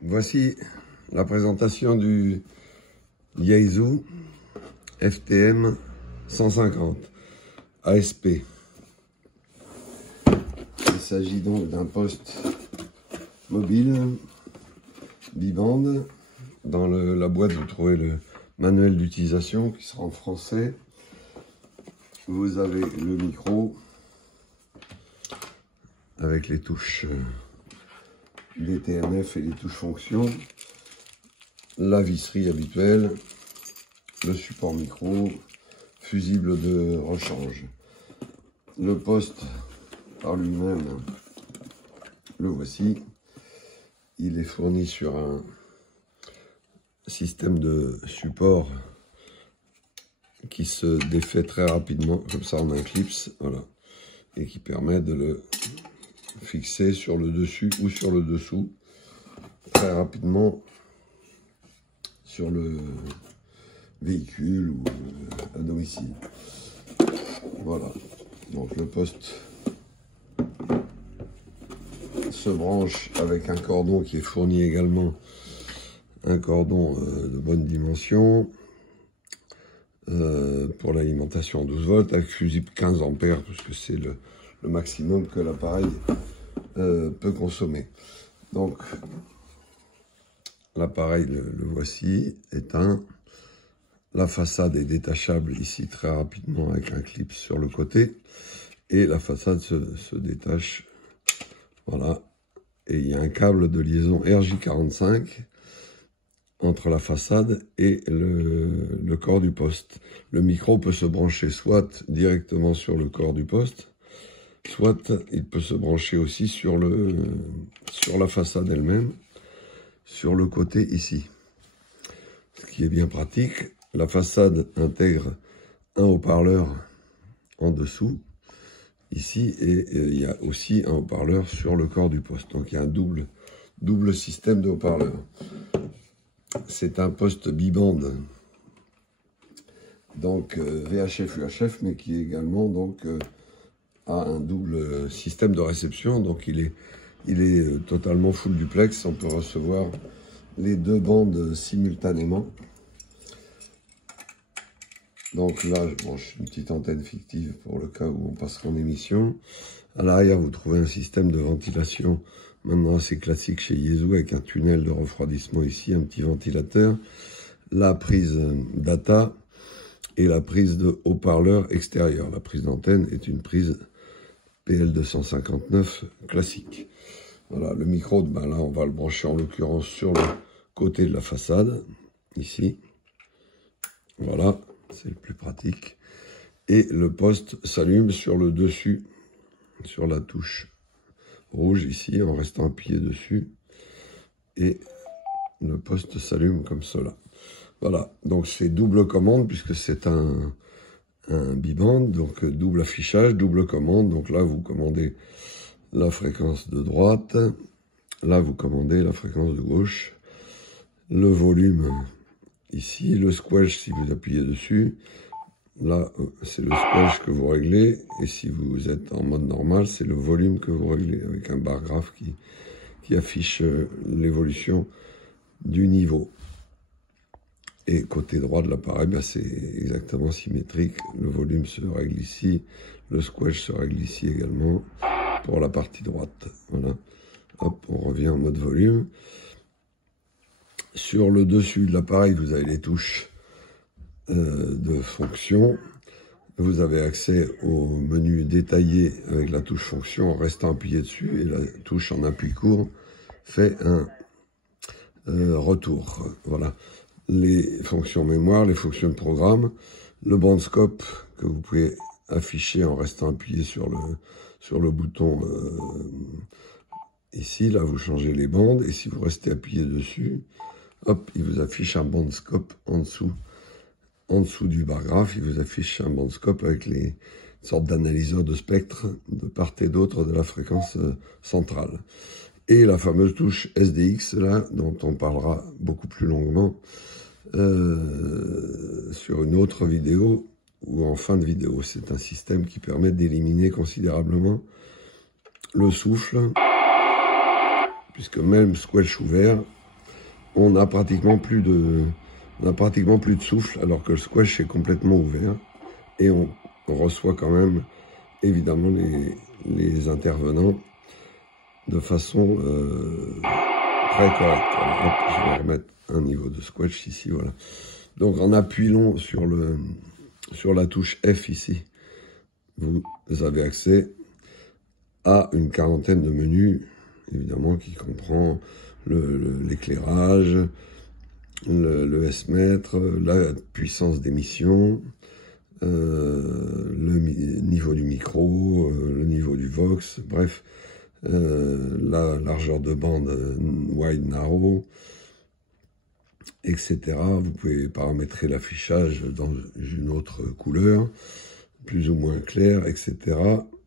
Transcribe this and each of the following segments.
Voici la présentation du Yaesu FTM 150 ASP. Il s'agit donc d'un poste mobile bibande. Dans la boîte, vous trouvez le manuel d'utilisation qui sera en français. Vous avez le micro avec les touches les TMF et les touches fonction, la visserie habituelle, le support micro, fusible de rechange. Le poste par lui-même, le voici. Il est fourni sur un système de support qui se défait très rapidement, comme ça en un clips, voilà, et qui permet de le fixer sur le dessus ou sur le dessous très rapidement sur le véhicule ou à domicile. Voilà, donc le poste se branche avec un cordon qui est fourni également, un cordon de bonne dimension pour l'alimentation en 12 volts avec fusible 15 ampères parce que c'est le maximum que l'appareil peut consommer. Donc l'appareil, le voici, éteint. La façade est détachable ici très rapidement avec un clip sur le côté et la façade se détache, voilà, et il y a un câble de liaison RJ45 entre la façade et le corps du poste. Le micro peut se brancher soit directement sur le corps du poste, soit il peut se brancher aussi sur la façade elle-même, sur le côté ici. Ce qui est bien pratique. La façade intègre un haut-parleur en dessous, ici, et il y a aussi un haut-parleur sur le corps du poste. Donc il y a un double système de haut-parleurs. C'est un poste bibande, donc VHF-UHF, mais qui également donc a un double système de réception. Donc il est totalement full duplex. On peut recevoir les deux bandes simultanément. Donc là, je branche une petite antenne fictive pour le cas où on passera en émission. À l'arrière, vous trouvez un système de ventilation maintenant assez classique chez Yaesu avec un tunnel de refroidissement ici, un petit ventilateur, la prise data et la prise de haut-parleur extérieur. La prise d'antenne est une prise PL259 classique. Voilà, le micro, ben là, on va le brancher en l'occurrence sur le côté de la façade, ici. Voilà. C'est le plus pratique. Et le poste s'allume sur le dessus, sur la touche rouge ici, en restant appuyé dessus. Et le poste s'allume comme cela. Voilà, donc c'est double commande puisque c'est un biband, donc double affichage, double commande. Donc là, vous commandez la fréquence de droite. Là, vous commandez la fréquence de gauche. Le volume ici, le squelch si vous appuyez dessus, là c'est le squelch que vous réglez, et si vous êtes en mode normal, c'est le volume que vous réglez, avec un bar graphe qui affiche l'évolution du niveau. Et côté droit de l'appareil, ben, c'est exactement symétrique, le volume se règle ici, le squelch se règle ici également, pour la partie droite. Voilà, hop, on revient en mode volume. Sur le dessus de l'appareil, vous avez les touches de fonction. Vous avez accès au menu détaillé avec la touche fonction en restant appuyé dessus. Et la touche en appui court fait un retour. Voilà. Les fonctions mémoire, les fonctions de programme. Le bandscope que vous pouvez afficher en restant appuyé sur le bouton ici. Là, vous changez les bandes. Et si vous restez appuyé dessus, hop, il vous affiche un bandscope en dessous du bar graphe, il vous affiche un bandscope avec les sortes d'analyseurs de spectre de part et d'autre de la fréquence centrale. Et la fameuse touche SDX, là, dont on parlera beaucoup plus longuement sur une autre vidéo ou en fin de vidéo. C'est un système qui permet d'éliminer considérablement le souffle, puisque même squelch ouvert, on a pratiquement plus de souffle, alors que le squash est complètement ouvert. Et on reçoit quand même, évidemment, les intervenants de façon très correcte. Alors, hop, je vais remettre un niveau de squash ici, voilà. Donc en appuyant sur la touche F ici, vous avez accès à une quarantaine de menus, évidemment, qui comprend l'éclairage, le S-mètre, la puissance d'émission, le niveau du micro, le niveau du Vox, bref, la largeur de bande wide narrow, etc. Vous pouvez paramétrer l'affichage dans une autre couleur, plus ou moins clair, etc.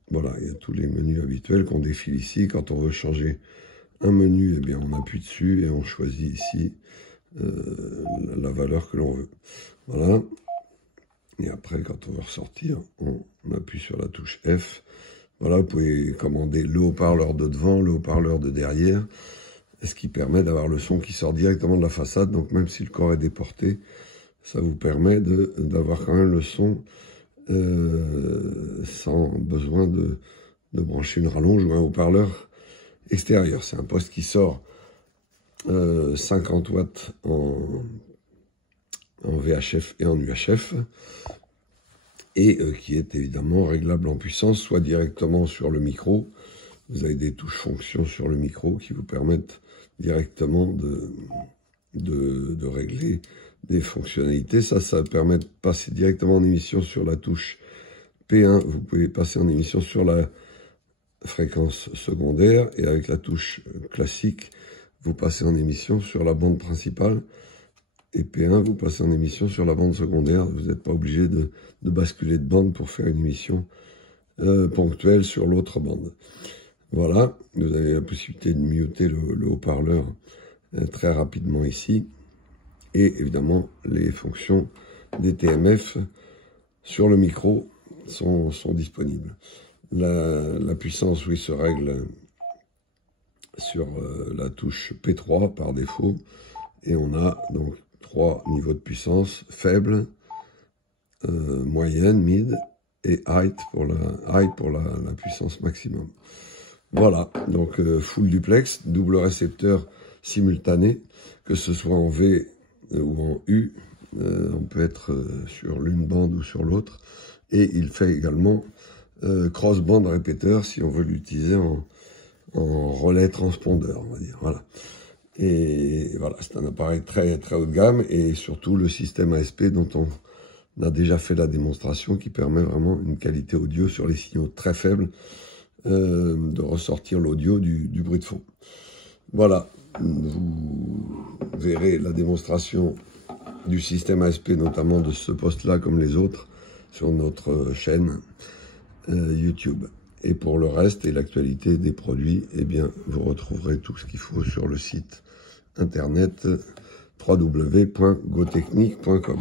Voilà, il y a tous les menus habituels qu'on défile ici. Quand on veut changer un menu, eh bien, on appuie dessus et on choisit ici la valeur que l'on veut. Voilà. Et après, quand on veut ressortir, on appuie sur la touche F. Voilà, vous pouvez commander le haut-parleur de devant, le haut-parleur de derrière, ce qui permet d'avoir le son qui sort directement de la façade. Donc même si le corps est déporté, ça vous permet d'avoir quand même le son sans besoin de brancher une rallonge ou un haut-parleur extérieur. C'est un poste qui sort 50 watts en VHF et en UHF, et qui est évidemment réglable en puissance, soit directement sur le micro. Vous avez des touches fonctions sur le micro qui vous permettent directement de régler des fonctionnalités. Ça permet de passer directement en émission sur la touche P1. Vous pouvez passer en émission sur la fréquence secondaire, et avec la touche classique, vous passez en émission sur la bande principale, et P1, vous passez en émission sur la bande secondaire. Vous n'êtes pas obligé de basculer de bande pour faire une émission ponctuelle sur l'autre bande. Voilà, vous avez la possibilité de muter le haut-parleur très rapidement ici, et évidemment les fonctions des TMF sur le micro sont disponibles. La puissance, oui, se règle sur la touche P3 par défaut, et on a donc 3 niveaux de puissance: faible, moyenne, mid, et high pour la puissance maximum. Voilà, donc full duplex, double récepteur simultané, que ce soit en V ou en U, on peut être sur l'une bande ou sur l'autre, et il fait également cross-band répéteur si on veut l'utiliser en relais transpondeur, on va dire. Voilà. Et voilà, c'est un appareil très très haut de gamme, et surtout le système ASP dont on a déjà fait la démonstration, qui permet vraiment une qualité audio sur les signaux très faibles, de ressortir l'audio du bruit de fond. Voilà, vous verrez la démonstration du système ASP, notamment de ce poste-là comme les autres, sur notre chaîne YouTube. Et pour le reste et l'actualité des produits, eh bien, vous retrouverez tout ce qu'il faut sur le site internet www.gotechnique.com.